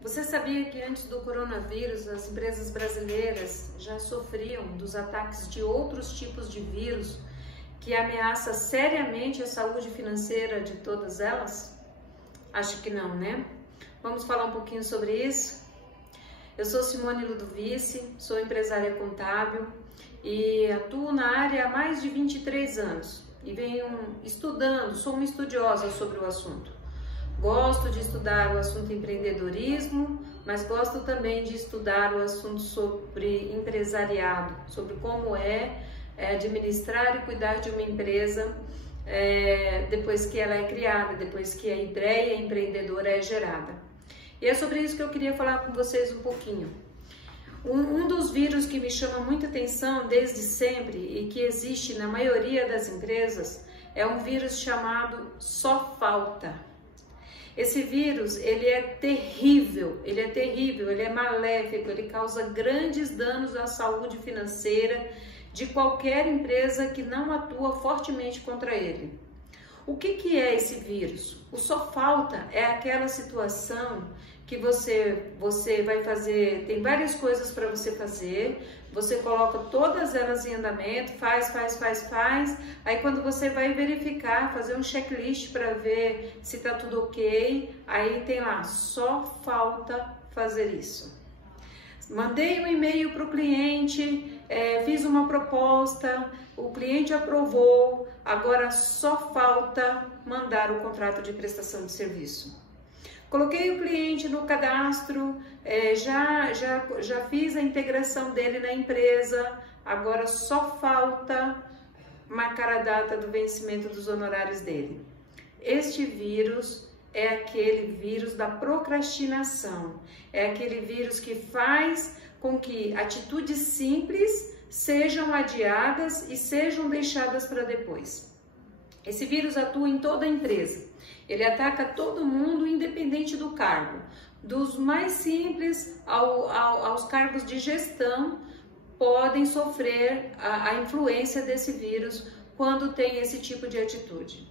Você sabia que antes do coronavírus as empresas brasileiras já sofriam dos ataques de outros tipos de vírus que ameaçam seriamente a saúde financeira de todas elas? Acho que não, né? Vamos falar um pouquinho sobre isso? Eu sou Simone Ludovici, sou empresária contábil e atuo na área há mais de 23 anos e venho estudando, sou uma estudiosa sobre o assunto. Gosto de estudar o assunto empreendedorismo, mas gosto também de estudar o assunto sobre empresariado, sobre como administrar e cuidar de uma empresa depois que ela é criada, depois que a ideia empreendedora é gerada. E é sobre isso que eu queria falar com vocês um pouquinho. Um dos vírus que me chama muita atenção desde sempre e que existe na maioria das empresas é um vírus chamado Só Falta. Esse vírus, ele é terrível, ele é maléfico, ele causa grandes danos à saúde financeira de qualquer empresa que não atua fortemente contra ele. O que é esse vírus? O só falta é aquela situação que você vai fazer, tem várias coisas para você fazer, você coloca todas elas em andamento, faz, aí quando você vai verificar, fazer um checklist para ver se está tudo ok, aí tem lá, só falta fazer isso. Mandei um e-mail para o cliente, fiz uma proposta, o cliente aprovou, agora só falta mandar o contrato de prestação de serviço. Coloquei o cliente no cadastro, já fiz a integração dele na empresa, agora só falta marcar a data do vencimento dos honorários dele. Este vírus é aquele vírus da procrastinação, é aquele vírus que faz com que atitudes simples sejam adiadas e sejam deixadas para depois. Esse vírus atua em toda a empresa. Ele ataca todo mundo, independente do cargo. Dos mais simples aos cargos de gestão, podem sofrer a influência desse vírus quando tem esse tipo de atitude.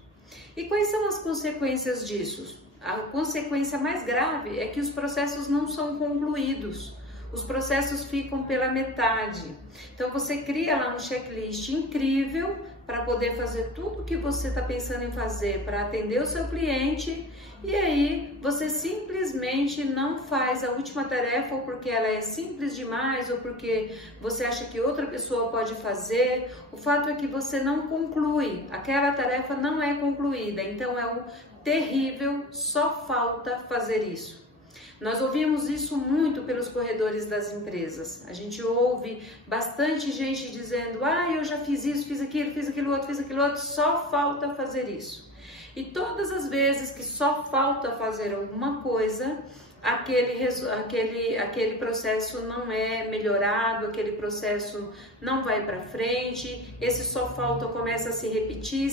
E quais são as consequências disso? A consequência mais grave é que os processos não são concluídos. Os processos ficam pela metade. Então você cria lá um checklist incrível para poder fazer tudo o que você está pensando em fazer para atender o seu cliente e aí você simplesmente não faz a última tarefa ou porque ela é simples demais ou porque você acha que outra pessoa pode fazer. O fato é que você não conclui, aquela tarefa não é concluída, então é um terrível, só falta fazer isso. Nós ouvimos isso muito pelos corredores das empresas. A gente ouve bastante gente dizendo, eu já fiz isso, fiz aquilo outro, só falta fazer isso. E todas as vezes que só falta fazer alguma coisa, aquele processo não é melhorado, aquele processo não vai para frente, esse só falta começa a se repetir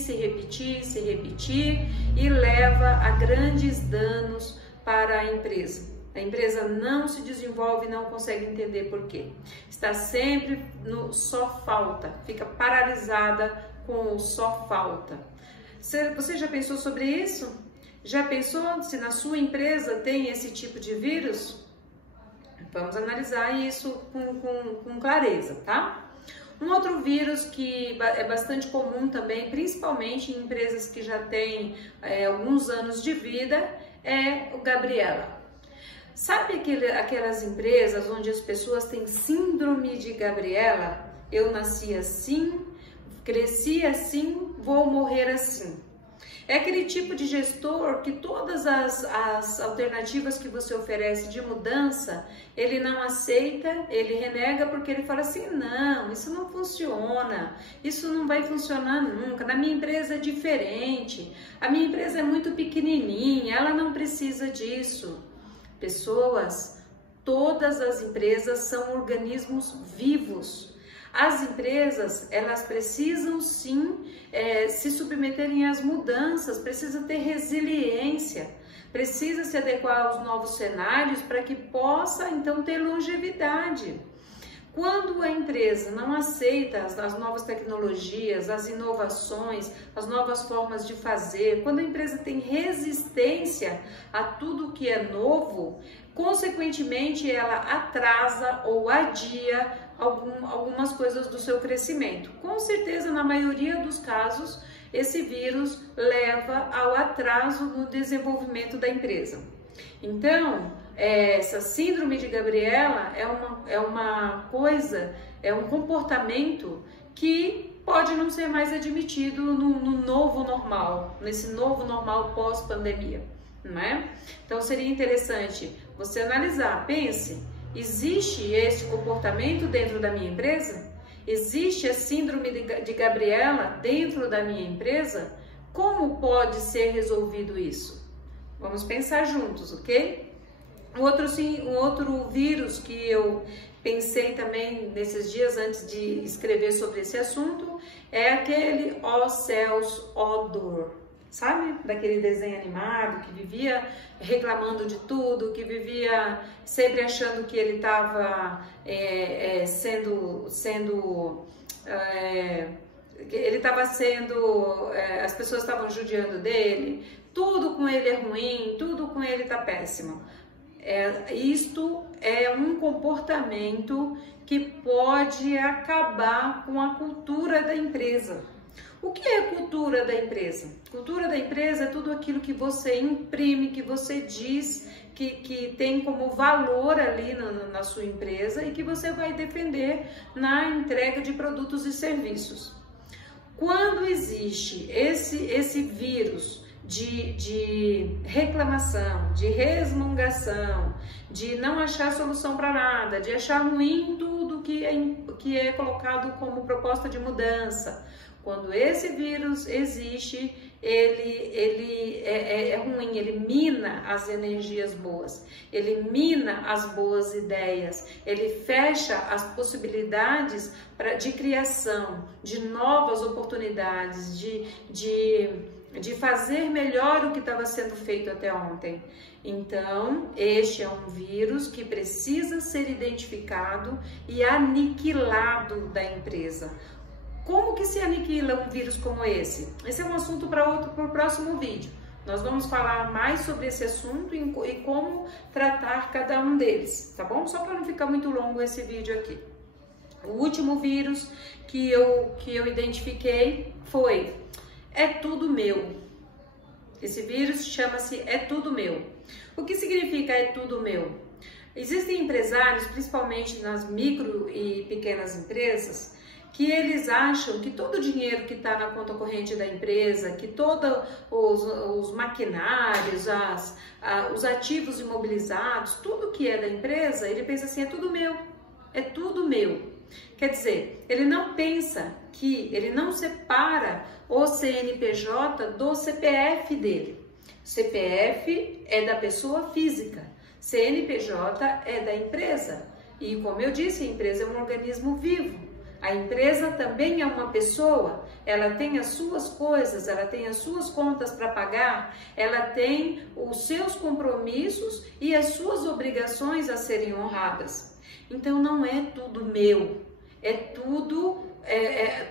e leva a grandes danos para a empresa. A empresa não se desenvolve e não consegue entender por quê. Está sempre no só falta, fica paralisada com o só falta. Você já pensou sobre isso? Já pensou se na sua empresa tem esse tipo de vírus? Vamos analisar isso com clareza, tá? Um outro vírus que é bastante comum também, principalmente em empresas que já têm alguns anos de vida, é o Gabriela. Sabe aquelas empresas onde as pessoas têm síndrome de Gabriela? Eu nasci assim, cresci assim, vou morrer assim. É aquele tipo de gestor que todas as alternativas que você oferece de mudança, ele não aceita, ele renega porque ele fala assim, não, isso não funciona, isso não vai funcionar nunca, na minha empresa é diferente, a minha empresa é muito pequenininha, ela não precisa disso. Pessoas, todas as empresas são organismos vivos. As empresas, elas precisam sim se submeterem às mudanças, precisa ter resiliência, precisa se adequar aos novos cenários para que possa então ter longevidade. Quando a empresa não aceita as novas tecnologias, as inovações, as novas formas de fazer, quando a empresa tem resistência a tudo que é novo, consequentemente ela atrasa ou adia algumas coisas do seu crescimento. Com certeza, na maioria dos casos, esse vírus leva ao atraso no desenvolvimento da empresa. Então, essa síndrome de Gabriela é um comportamento que pode não ser mais admitido no novo normal, nesse novo normal pós-pandemia, não é? Então, seria interessante você analisar, pense, existe esse comportamento dentro da minha empresa? Existe a síndrome de Gabriela dentro da minha empresa? Como pode ser resolvido isso? Vamos pensar juntos, ok? Um outro vírus que eu pensei também nesses dias antes de escrever sobre esse assunto é aquele Ó Céus, ó Dor. Sabe? Daquele desenho animado que vivia reclamando de tudo, que vivia sempre achando que ele estava as pessoas estavam judiando dele, tudo com ele é ruim, tudo com ele está péssimo. Isto é um comportamento que pode acabar com a cultura da empresa. O que é a cultura da empresa? Cultura da empresa é tudo aquilo que você imprime, que você diz que tem como valor ali na sua empresa e que você vai defender na entrega de produtos e serviços. Quando existe esse vírus de reclamação, de resmungação, de não achar solução para nada, de achar ruim tudo que é colocado como proposta de mudança, quando esse vírus existe, ele é ruim, ele mina as energias boas, ele mina as boas ideias, ele fecha as possibilidades de criação, de novas oportunidades, de fazer melhor o que estava sendo feito até ontem. Então, este é um vírus que precisa ser identificado e aniquilado da empresa. Como que se aniquila um vírus como esse? Esse é um assunto para o próximo vídeo. Nós vamos falar mais sobre esse assunto e como tratar cada um deles, tá bom? Só para não ficar muito longo esse vídeo aqui. O último vírus que eu identifiquei foi É Tudo Meu. Esse vírus chama-se É Tudo Meu. O que significa É Tudo Meu? Existem empresários, principalmente nas micro e pequenas empresas, que eles acham que todo o dinheiro que está na conta corrente da empresa, que todos os maquinários, os ativos imobilizados, tudo que é da empresa, ele pensa assim, é tudo meu, é tudo meu. Quer dizer, ele não pensa ele não separa o CNPJ do CPF dele. CPF é da pessoa física, CNPJ é da empresa. E como eu disse, a empresa é um organismo vivo. A empresa também é uma pessoa, ela tem as suas coisas, ela tem as suas contas para pagar, ela tem os seus compromissos e as suas obrigações a serem honradas. Então não é tudo meu,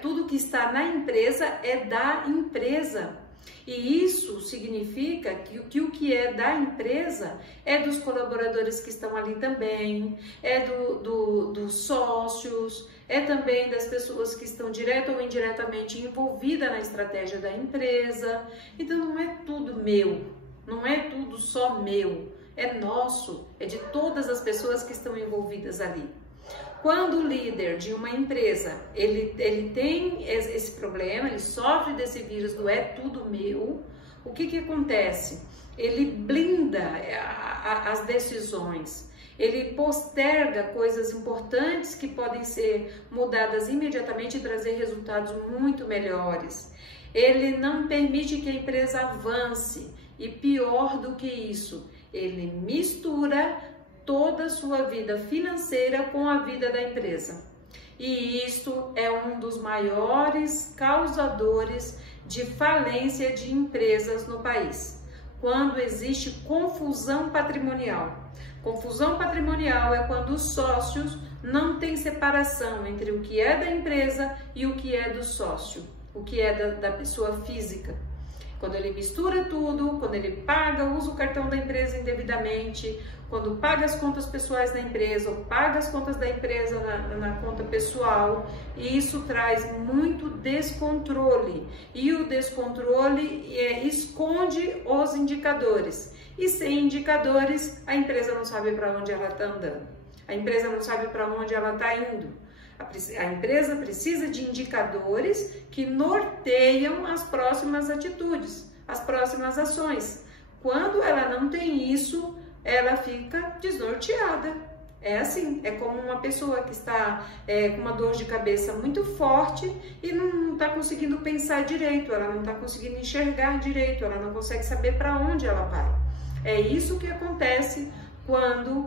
tudo que está na empresa é da empresa. E isso significa que o que é da empresa é dos colaboradores que estão ali também, é dos sócios, é também das pessoas que estão direta ou indiretamente envolvidas na estratégia da empresa. Então não é tudo meu, não é tudo só meu, é nosso, é de todas as pessoas que estão envolvidas ali. Quando o líder de uma empresa, ele tem esse problema, ele sofre desse vírus do é tudo meu, o que acontece? Ele blinda as decisões, ele posterga coisas importantes que podem ser mudadas imediatamente e trazer resultados muito melhores. Ele não permite que a empresa avance e pior do que isso, ele mistura toda a sua vida financeira com a vida da empresa. E isto é um dos maiores causadores de falência de empresas no país, quando existe confusão patrimonial. Confusão patrimonial é quando os sócios não têm separação entre o que é da empresa e o que é do sócio, o que é da pessoa física. Quando ele mistura tudo, quando ele paga, usa o cartão da empresa indevidamente, quando paga as contas pessoais da empresa ou paga as contas da empresa na conta pessoal, e isso traz muito descontrole. E o descontrole esconde os indicadores. E sem indicadores, a empresa não sabe para onde ela está andando. A empresa não sabe para onde ela está indo. A empresa precisa de indicadores que norteiam as próximas atitudes, as próximas ações. Quando ela não tem isso, ela fica desnorteada. É assim, é como uma pessoa que está com uma dor de cabeça muito forte e não está conseguindo pensar direito, ela não está conseguindo enxergar direito, ela não consegue saber para onde ela vai. É isso que acontece quando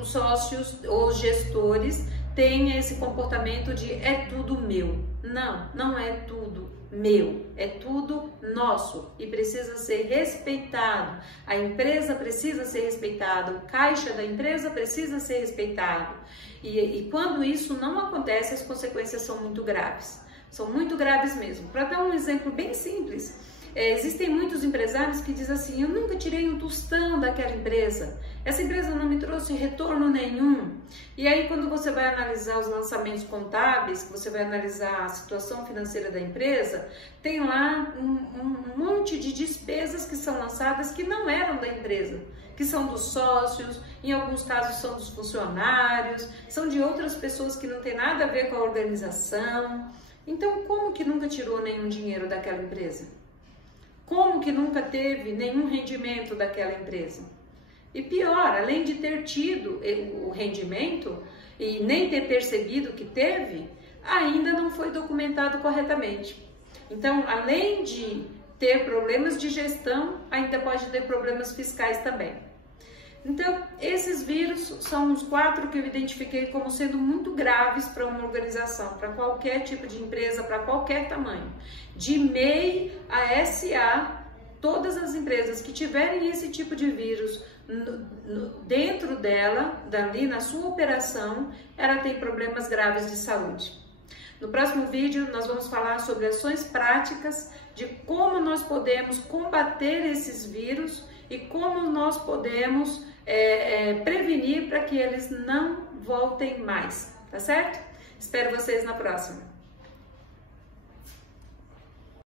os sócios ou gestores têm esse comportamento de é tudo meu. Não, não é tudo meu, é tudo nosso e precisa ser respeitado. A empresa precisa ser respeitada, o caixa da empresa precisa ser respeitado. E quando isso não acontece, as consequências são muito graves. São muito graves mesmo. Para dar um exemplo bem simples, existem muitos empresários que dizem assim: eu nunca tirei um tostão daquela empresa, essa empresa não me trouxe retorno nenhum. E aí quando você vai analisar os lançamentos contábeis, você vai analisar a situação financeira da empresa, tem lá um monte de despesas que são lançadas que não eram da empresa, que são dos sócios, em alguns casos são dos funcionários, são de outras pessoas que não tem nada a ver com a organização. Então como que nunca tirou nenhum dinheiro daquela empresa? Como que nunca teve nenhum rendimento daquela empresa? E pior, além de ter tido o rendimento e nem ter percebido que teve, ainda não foi documentado corretamente. Então, além de ter problemas de gestão, ainda pode ter problemas fiscais também. Então, esses vírus são os 4 que eu identifiquei como sendo muito graves para uma organização, para qualquer tipo de empresa, para qualquer tamanho. De MEI a SA, todas as empresas que tiverem esse tipo de vírus dentro dela, dali na sua operação, ela tem problemas graves de saúde. No próximo vídeo, nós vamos falar sobre ações práticas de como nós podemos combater esses vírus e como nós podemos prevenir para que eles não voltem mais, tá certo? Espero vocês na próxima.